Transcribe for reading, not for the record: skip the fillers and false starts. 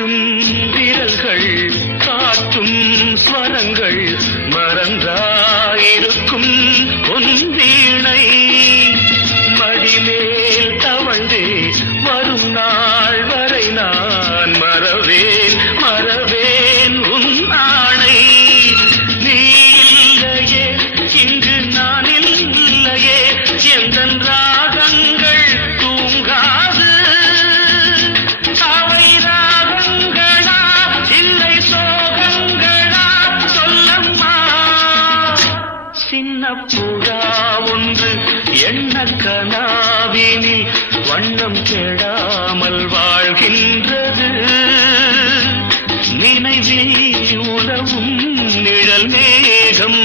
மீட்டும் விரல்கள் காட்டும் ஸ்வரங்கள் மறந்தாயிருக்கும் உன் வீணை மடிமேல் தவழ்ந்தே வரும் நாள் வரை நான் மறவேன் மறவேன் உன் ஆணை நீ இல்லையே இங்கு நான் இல்லையே எந்தன் ராகங்கள் தூங்காது அவை ராகங்களா இல்லை சோகங்களா சொல்லம்மா சின்ன புறா ஒன்று எண்ண கனாவினில் வண்ணம் கெடாமல் வாழ்கின்றது நினைவில் உலவும் நிழல் மேகம்